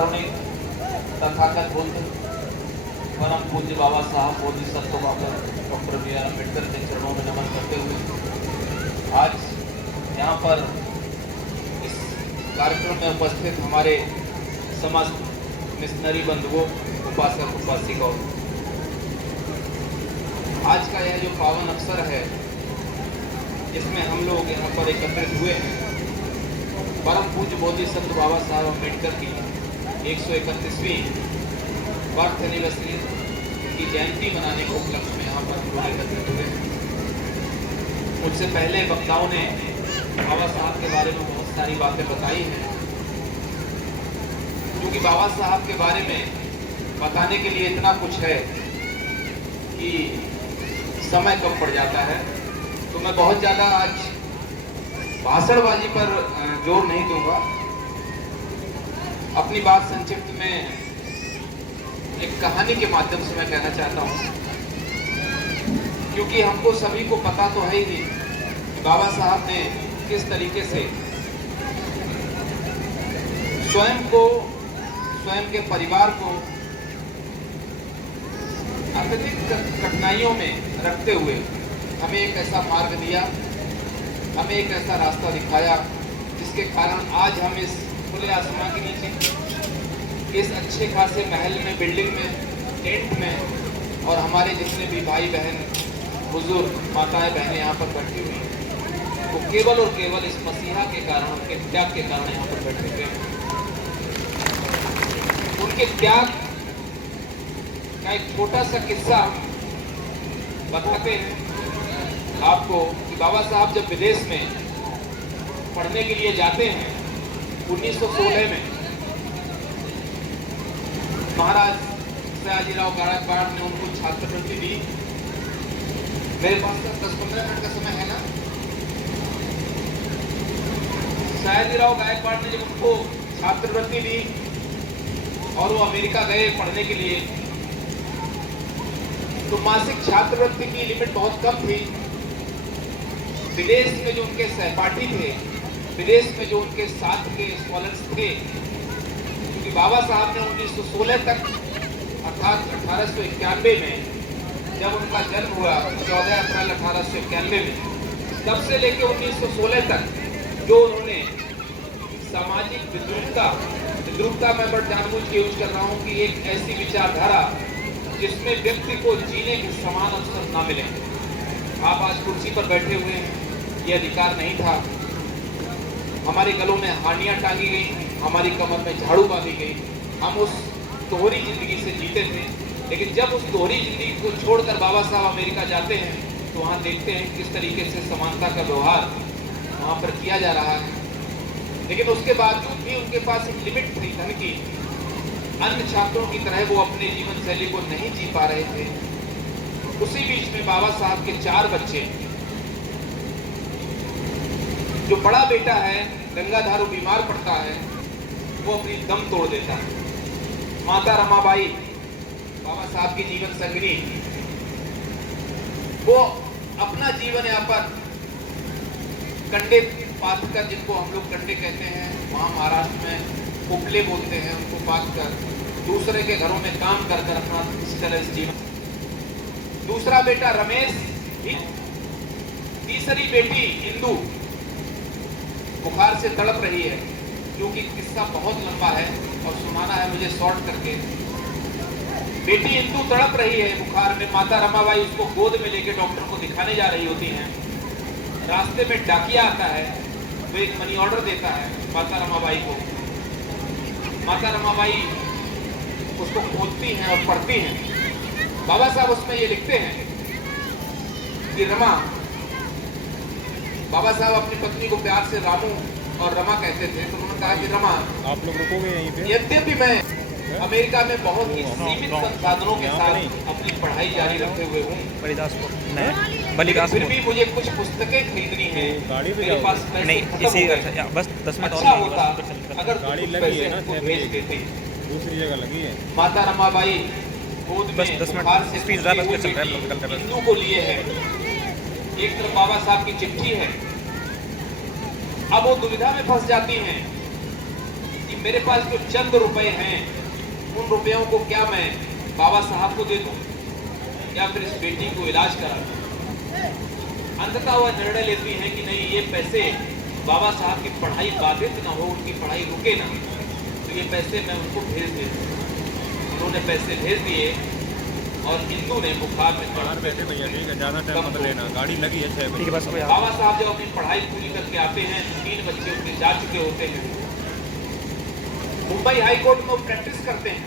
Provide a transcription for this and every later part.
कारुणिक तथागत बुद्ध परम पूज्य बाबा साहब बोधिसत्व डॉक्टर बी.आर. अम्बेडकर के चरणों में नमन करते हुए आज यहाँ पर इस कार्यक्रम में उपस्थित हमारे समस्त मिशनरी बंधुओं, उपासक उपासिकाओं, आज का यह जो पावन अवसर है जिसमें हम लोग यहाँ पर एकत्रित हुए हैं, परम पूज्य बोधिसत्व बाबा साहब अम्बेडकर की 131वीं बर्थ एनिवर्सरी की जयंती मनाने के उपलक्ष्य में यहाँ पर हम लोग एकत्रित हुए हैं। मुझसे पहले वक्ताओं ने बाबा साहब के बारे में बहुत सारी बातें बताई हैं, क्योंकि बाबा साहब के बारे में बताने के लिए इतना कुछ है कि समय कम पड़ जाता है, तो मैं बहुत ज़्यादा आज भाषणबाजी पर जोर नहीं दूंगा। अपनी बात संक्षिप्त में एक कहानी के माध्यम से मैं कहना चाहता हूँ, क्योंकि हमको सभी को पता तो है ही कि बाबा साहब ने किस तरीके से स्वयं के परिवार को अत्यधिक कठिनाइयों में रखते हुए हमें एक ऐसा मार्ग दिया, हमें एक ऐसा रास्ता दिखाया जिसके कारण आज हम इस खुले आसमान के नीचे, इस अच्छे खासे महल में, बिल्डिंग में, टेंट में, और हमारे जितने भी भाई बहन, बुजुर्ग, माताएं बहनें यहाँ पर बैठी हुई हैं, वो केवल और केवल इस मसीहा के कारण, उनके त्याग के कारण यहाँ पर बैठे हुए हैं। उनके त्याग का एक छोटा सा किस्सा बताते हैं आपको कि बाबा साहब जब विदेश में पढ़ने के लिए जाते हैं 1916 में, महाराज सयाजीराव गायकवाड़ ने उनको छात्रवृत्ति दी। मेरे पास 10-15 मिनट का समय है ना। सयाजीराव गायकवाड़ ने जब उनको छात्रवृत्ति दी और वो अमेरिका गए पढ़ने के लिए, तो मासिक छात्रवृत्ति की लिमिट बहुत कम थी। विदेश में जो उनके सहपाठी थे, विदेश में जो उनके साथ के स्कॉलर्स थे, क्योंकि बाबा साहब ने 1916 तक अर्थात 1891 में जब उनका जन्म हुआ, 14 अप्रैल 1891 में, तब से लेकर 1916 तक जो उन्होंने सामाजिक विद्रुपता मैं बड़ जानबूझ के यूज कर रहा हूँ कि एक ऐसी विचारधारा जिसमें व्यक्ति को जीने के समान अवसर ना मिले। आप आज कुर्सी पर बैठे हुए हैं, ये अधिकार नहीं था। हमारे गलों में हानियां टांगी गई, हमारी कमर में झाड़ू बांधी गई। हम उस दोहरी जिंदगी से जीते थे, लेकिन जब उस दोहरी जिंदगी को छोड़कर बाबा साहब अमेरिका जाते हैं तो वहाँ देखते हैं किस तरीके से समानता का व्यवहार वहाँ पर किया जा रहा है। लेकिन उसके बावजूद भी उनके पास एक लिमिट थी धन की। अन्य छात्रों की तरह वो अपने जीवन शैली को नहीं जी पा रहे थे। उसी बीच में बाबा साहब के 4 बच्चे, जो बड़ा बेटा है गंगाधारू बीमार पड़ता है, वो अपनी दम तोड़ देता है। माता रमाबाई बाबा साहब की जीवन संगिनी, वो अपना जीवन यापन कंडे पात कर, जिनको हम लोग कंडे कहते हैं, वहाँ महाराष्ट्र में कोपले बोलते हैं, उनको पात कर दूसरे के घरों में काम कर कर अपना इस तरह से जीवन। दूसरा बेटा रमेश, तीसरी बेटी इंदू बुखार से तड़प रही है, क्योंकि किस्सा बहुत लंबा है और सुनाना है मुझे शॉर्ट करके। बेटी इंदू तड़प रही है बुखार में, माता रमाबाई उसको गोद में लेके डॉक्टर को दिखाने जा रही होती हैं। रास्ते में डाकिया आता है, वो एक मनी ऑर्डर देता है माता रमाबाई को। माता रमाबाई उसको खोलती हैं और पढ़ती हैं। बाबा साहब उसमें ये लिखते हैं कि रमा, बाबा साहब अपनी पत्नी को प्यार से रामू और रमा कहते थे, तो उन्होंने कहा कि रमा, आप लोग रुकोगे यहीं पे? यद्यपि मैं अमेरिका में बहुत ही सीमित संसाधनों के साथ अपनी पढ़ाई जारी रखे हुए हूँ, फिर भी मुझे कुछ पुस्तकें खरीदनी है, मेरे पास नहीं, इसी बस 10 मिनट अच्छा होता अगर गाड़ी लगी है ना, भेज देते। दूसरी जगह लगी है। माता रमाबाई गोद में बुखार से हिंदू को लिए है। एक तरफ बाबा साहब की चिट्ठी है। अब वो दुविधा में फंस जाती हैं कि मेरे पास जो चंद रुपए हैं उन रुपयों को क्या मैं बाबा साहब को दे दूं या फिर इस बेटी को इलाज करा दूं। अंततः वह निर्णय लेती हैं कि नहीं, ये पैसे बाबा साहब की पढ़ाई बाधित ना हो, उनकी पढ़ाई रुके ना, तो ये पैसे मैं उनको भेज देती हूँ। उन्होंने पैसे भेज दिए और हिंदू ने बुखार में बैठे भैया, ठीक है, ज़्यादा टाइम मत लेना, गाड़ी लगी है 6 बजे। बाबा साहब जब अपनी पढ़ाई पूरी करके आते हैं तो 3 बच्चे उनके जा चुके होते हैं। मुंबई हाई कोर्ट में वो प्रैक्टिस करते हैं।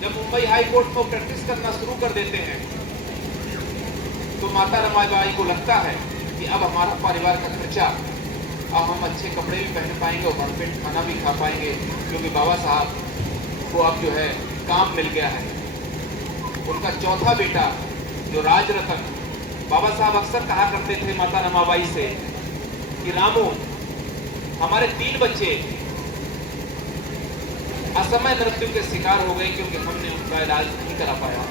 जब मुंबई हाई कोर्ट में वो प्रैक्टिस करना शुरू कर देते हैं तो माता रमाबाई को लगता है कि अब हमारा परिवार का खर्चा, अब हम अच्छे कपड़े भी पहन पाएंगे और भरपेट खाना भी खा पाएंगे, क्योंकि बाबा साहब को अब जो है काम मिल गया है। उनका चौथा बेटा जो राजरतन, बाबा साहब अक्सर कहा करते थे माता रमाबाई से कि रामू, हमारे 3 बच्चे असमय मृत्यु के शिकार हो गए क्योंकि हमने उनका इलाज नहीं करा पाया,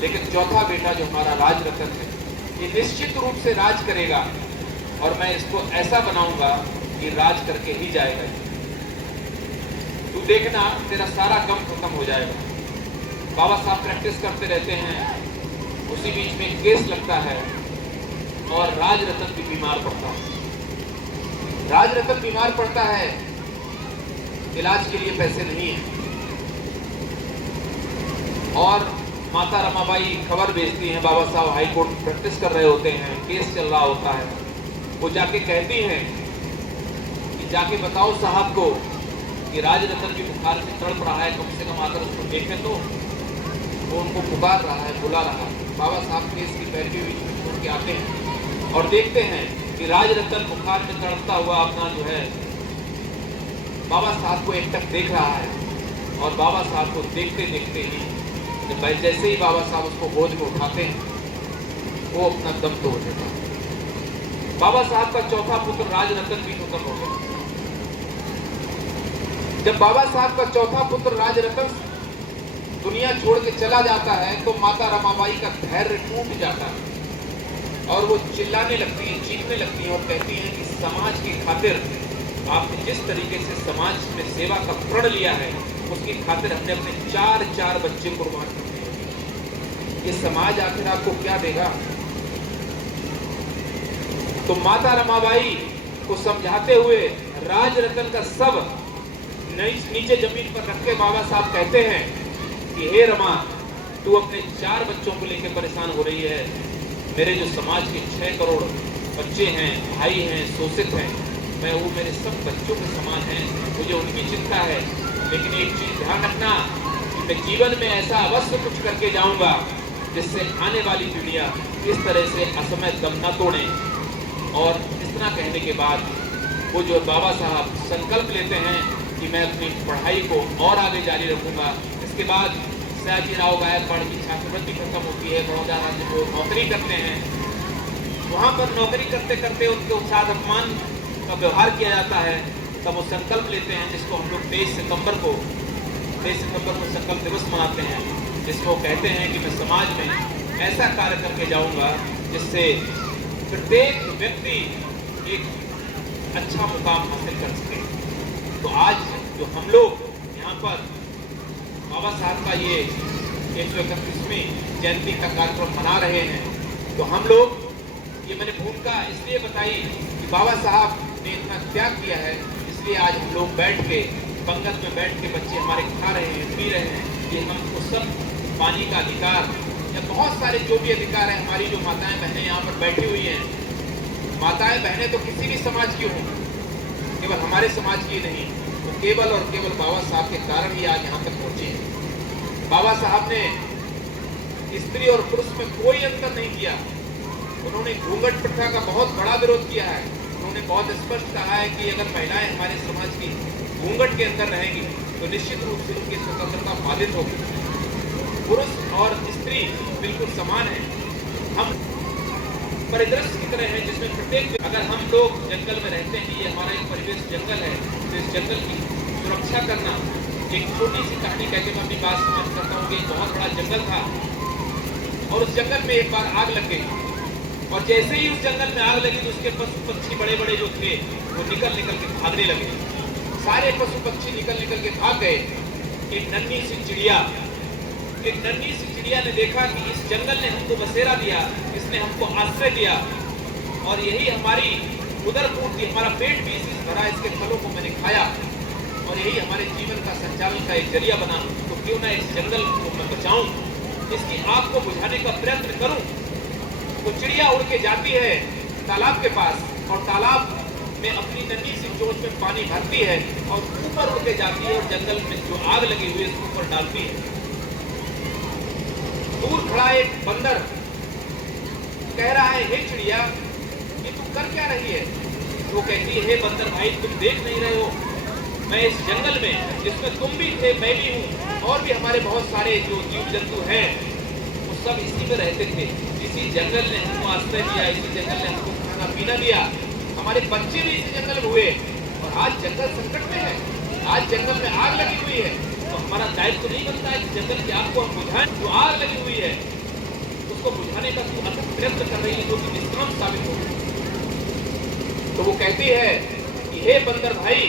लेकिन चौथा बेटा जो हमारा राजरतन है ये निश्चित रूप से राज करेगा और मैं इसको ऐसा बनाऊंगा कि राज करके ही जाएगा। तू देखना, तेरा सारा गम खत्म हो जाएगा। बाबा साहब प्रैक्टिस करते रहते हैं। उसी बीच में केस लगता है और राजरतन भी बीमार पड़ता है। राजरतन बीमार पड़ता है, इलाज के लिए पैसे नहीं है और माता रमाबाई खबर भेजती हैं। बाबा साहब हाई कोर्ट में प्रैक्टिस कर रहे होते हैं, केस चल रहा होता है। वो जाके कहती हैं कि जाके बताओ साहब को कि राजरतन भी बुखार से तड़प रहा है, कम से कम आकर उसको देखें। तो वो उनको पुकार रहा है, बुला रहा है। बाबा साहब केस की पैरवी में छोड़ के आते हैं और देखते हैं कि राजरतन बुखार में तड़पता हुआ अपना जो है बाबा साहब को एकटक देख रहा है और बाबा साहब को देखते देखते ही जैसे ही बाबा साहब उसको गोद में उठाते हैं वो अपना दम तोड़ देता है। बाबा साहब का चौथा पुत्र राजरतन भी खत्म हो गया। जब बाबा साहब का चौथा पुत्र राजरतन दुनिया छोड़ के चला जाता है तो माता रमाबाई का धैर्य टूट जाता है और वो चिल्लाने लगती है, चीखने लगती है और कहती हैं कि समाज की खातिर आपने जिस तरीके से समाज में सेवा का प्रण लिया है उसकी खातिर हमने अपने 4 बच्चे कुर्बान कर दिए। ये समाज आखिर आपको क्या देगा? तो माता रमाबाई को समझाते हुए राजरतन का शव नीचे जमीन पर रख के बाबा साहब कहते हैं कि हे रमा, तू अपने 4 बच्चों को लेकर परेशान हो रही है। मेरे जो समाज के 6 करोड़ बच्चे हैं, भाई हैं, शोषित हैं, मैं वो मेरे सब बच्चों के समान हैं, मुझे उनकी चिंता है। लेकिन एक चीज ध्यान रखना कि मैं जीवन में ऐसा अवश्य कुछ करके जाऊंगा जिससे आने वाली पीढ़ियां इस तरह से असमय दम न तोड़ें। और इतना कहने के बाद वो जो बाबा साहब संकल्प लेते हैं कि मैं अपनी पढ़ाई को और आगे जारी रखूंगा। इसके बाद सयाजीराव गायकवाड़ की छात्रवृत्ति खत्म होती है, बड़ौदा राज्य को नौकरी करते हैं। वहाँ पर नौकरी करते करते उनके साथ अपमान का व्यवहार किया जाता है। तब वो संकल्प लेते हैं जिसको हम लोग 23 सितंबर को संकल्प दिवस मनाते हैं, जिसमें वो कहते हैं कि मैं समाज में ऐसा कार्य करके जाऊंगा जिससे प्रत्येक व्यक्ति एक अच्छा मुकाम हासिल कर सके। तो आज जो हम लोग यहाँ पर बाबा साहब का ये 131वीं जयंती का कार्यक्रम मना रहे हैं, तो हम लोग ये मैंने भूमिका इसलिए बताई कि बाबा साहब ने इतना त्याग किया है, इसलिए आज हम लोग बैठ के पंगत में बैठ के बच्चे हमारे खा रहे हैं, पी रहे हैं। ये हमको सब पानी का अधिकार या बहुत सारे जो भी अधिकार है, हमारी जो माताएं बहनें यहाँ पर बैठी हुई हैं, माताएं बहनें तो किसी भी समाज की हों, केवल हमारे समाज की नहीं, तो केवल और केवल बाबा साहब के कारण ही आज यहाँ तक पहुँचे हैं। बाबा साहब ने स्त्री और पुरुष में कोई अंतर नहीं किया। उन्होंने घूंघट प्रथा का बहुत बड़ा विरोध किया है। उन्होंने बहुत स्पष्ट कहा है कि अगर महिलाएं हमारे समाज की घूंघट के अंदर रहेंगी तो निश्चित रूप से उनकी स्वतंत्रता बाधित होगी। पुरुष और स्त्री बिल्कुल समान है। हम परिदृश्य की तरह है जिसमें प्रत्येक, अगर हम लोग जंगल में रहते हैं, ये हमारा एक परिवेश जंगल है, तो इस जंगल की सुरक्षा करना। एक छोटी सी कहानी कहते मैं अपनी बात समाप्त करता हूँ कि एक बहुत बड़ा जंगल था और उस जंगल में एक बार आग लग गई और जैसे ही उस जंगल में आग लगी तो उसके पशु पक्षी बड़े बड़े जो थे वो निकल के भागने लगे। सारे पशु पक्षी निकल निकल के भाग गए। एक नन्ही सी चिड़िया ने देखा कि इस जंगल ने हमको बसेरा दिया, इसने हमको आश्रय दिया और यही हमारी उदर पूर्ति, हमारा पेट भी इसी भरा, इसके फलों को मैंने खाया और यही हमारे जीवन का संचालन का एक जरिया बना, तो क्यों ना इस जंगल को मैं बचाऊं, इसकी आग को बुझाने का प्रयत्न करूं। तो चिड़िया उड़ के जाती है तालाब के पास और तालाब में अपनी नन्ही सी चोंच में पानी भरती है और ऊपर उड़ के जाती है और जंगल में जो आग लगी हुई है उसके ऊपर डालती है। दूर खड़ा एक बंदर कह रहा है, हे चिड़िया ये तुम कर क्या रही है? वो कहती है, हे बंदर भाई तुम देख नहीं रहे हो, मैं इस जंगल में जिसमें तुम भी थे मैं भी हूँ और भी हमारे बहुत सारे जो जीव जंतु हैं वो सब इसी में रहते थे। इसी जंगल ने हमको आश्रय दिया, इसी जंगल ने हमको खाना पीना दिया, हमारे बच्चे भी इसी जंगल में हुए और आज जंगल संकट में है, आज जंगल में आग लगी हुई है, तो हमारा दायित्व तो नहीं बनता है कि जंगल की आग को हम बुझाएं। जो आग लगी हुई है उसको बुझाने का तू अथक प्रयत्न कर रही है जो कि निष्काम साबित होगी। तो वो कहती है कि हे बंदर भाई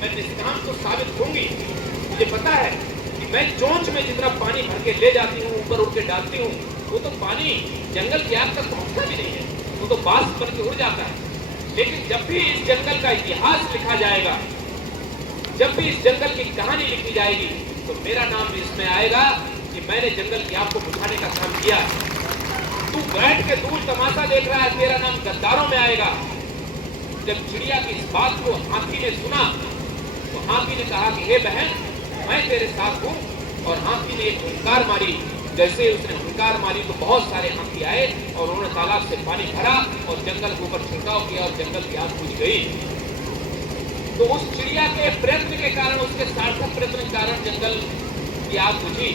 मैं निष्काम तो साबित होंगी, मुझे पता है कि मैं चोंच में जितना पानी भर के ले जाती हूँ ऊपर उड़ के डालती हूँ वो तो पानी जंगल की आग तक पहुंचता भी नहीं है, वो तो बाष्प बन के उड़ जाता है। लेकिन जब भी इस जंगल का इतिहास लिखा जाएगा, जब भी इस जंगल की कहानी लिखी जाएगी तो मेरा नाम भी इसमें आएगा कि मैंने जंगल की आग को बुझाने का काम किया। तू बैठ के दूर तमाशा देख रहा है, तेरा नाम गद्दारों में आएगा। जब चिड़िया की इस बात को हाथी ने सुना तो हाथी ने कहा कि हे बहन मैं तेरे साथ हूँ, और हाथी ने एक हुंकार मारी। जैसे उसने हुंकार मारी तो बहुत सारे हाथी आए और उन्होंने तालाब से पानी भरा और जंगल के ऊपर छिड़काव किया और जंगल की आग बुझ गई। तो उस चिड़िया के प्रयत्न के कारण, उसके सार्थक प्रयत्न के कारण जंगल की आग बुझी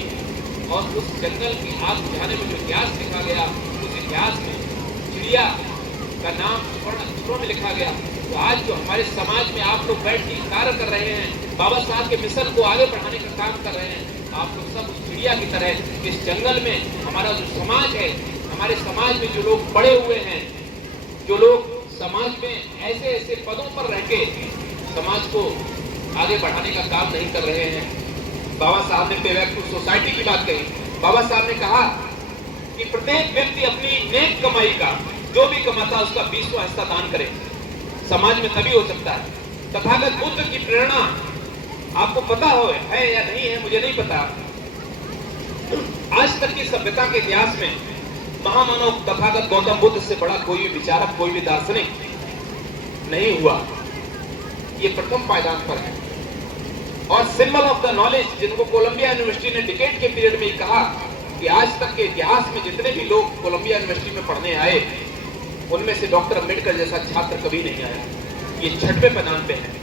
और उस जंगल की आग बुझाने में जो इतिहास लिखा गया उस इतिहास में चिड़िया का नाम स्वर्ण अक्षरों में लिखा गया। तो आज जो हमारे समाज में आप लोग बैठ के कार्य कर रहे हैं, बाबा साहब के मिशन को आगे बढ़ाने का काम कर रहे हैं, आप लोग सब उस चिड़िया की तरह इस जंगल में हमारा जो समाज है, हमारे समाज में जो लोग पड़े हुए हैं, जो लोग समाज में ऐसे ऐसे पदों पर रह के समाज को आगे बढ़ाने का काम नहीं कर रहे हैं। बाबा साहब ने पे बैक टू सोसाइटी की बात कही। बाबा साहब ने कहा कि प्रत्येक व्यक्ति अपनी नेक कमाई का जो भी कमाता है उसका 20वां हिस्सा दान करे, समाज में तभी हो सकता है। तथागत बुद्ध की प्रेरणा आपको पता हो है या नहीं है मुझे नहीं पता, आज तक की सभ्यता के इतिहास में महामानव तथागत गौतम बुद्ध से बड़ा कोई भी विचारक, कोई भी दार्शनिक नहीं हुआ। ये प्रथम पायदान पर है। और सिंबल ऑफ द नॉलेज, जिनको कोलंबिया यूनिवर्सिटी ने डिकेड के पीरियड में कहा कि आज तक के इतिहास में जितने भी लोग कोलंबिया यूनिवर्सिटी में पढ़ने आए उनमें से डॉक्टर अम्बेडकर जैसा छात्र कभी नहीं आया। ये 6वें पायदान पे है।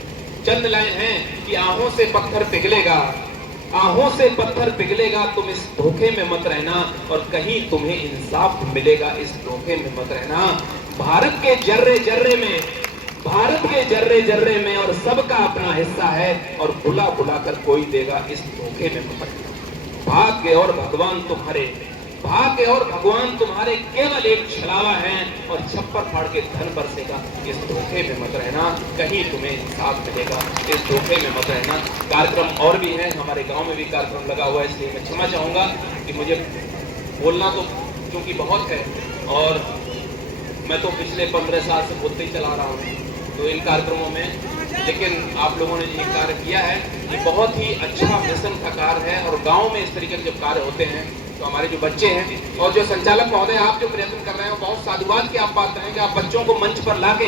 चंद लाइन है कि आहों से पत्थर पिघलेगा, आहों से पत्थर पिघलेगा, तुम इस धोखे में मत रहना और कहीं तुम्हें इंसाफ मिलेगा, इस धोखे में मत रहना। भारत के जर्रे जर्रे में, भारत के जर्रे जर्रे में और सबका अपना हिस्सा है और बुला बुला कर कोई देगा, इस धोखे में मत रहना। भाग्य और भगवान तुम्हारे, भाग्य और भगवान तुम्हारे केवल एक छलावा है और छप्पर फाड़ के धन बरसेगा, इस धोखे में मत रहना, कहीं तुम्हें इंसाफ मिलेगा, इस धोखे में मत रहना। कार्यक्रम और भी हैं, हमारे गांव में भी कार्यक्रम लगा हुआ है, इसलिए मैं क्षमा चाहूंगा कि मुझे बोलना तो क्योंकि बहुत है और मैं तो पिछले 15 साल से बोलते ही चला रहा हूँ तो इन कार्यक्रमों में, लेकिन आप लोगों ने ये कार्य किया है ये बहुत ही अच्छा मिशन का कार्य है। और गाँव में इस तरीके के जब कार्य होते हैं तो हमारे जो बच्चे हैं और जो संचालक महोदय आप जो प्रयत्न कर रहे हैं बहुत साधुवाद की आप बात करें कि आप बच्चों को मंच पर लाके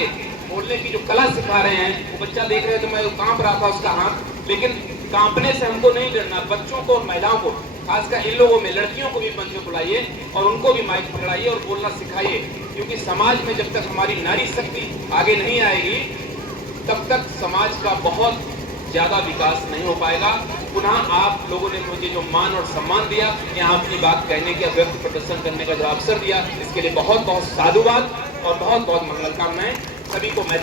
बोलने की जो कला सिखा रहे हैं। वो बच्चा देख रहे हैं तो मैं कांप रहा था उसका हाथ, लेकिन कांपने से हमको नहीं डरना। बच्चों को और महिलाओं को, खासकर इन लोगों में लड़कियों को भी मंच पे बुलाइए और उनको भी माइक पकड़ाइए और बोलना सिखाइए, क्योंकि समाज में जब तक हमारी नारी शक्ति आगे नहीं आएगी तब तक समाज का बहुत ज्यादा विकास नहीं हो पाएगा। पुनः आप लोगों ने मुझे जो मान और सम्मान दिया, यहाँ अपनी बात कहने के, व्यक्त प्रदर्शन करने का जो अवसर दिया, इसके लिए बहुत बहुत साधुवाद और बहुत बहुत मंगल कामनाएं। सभी को मैं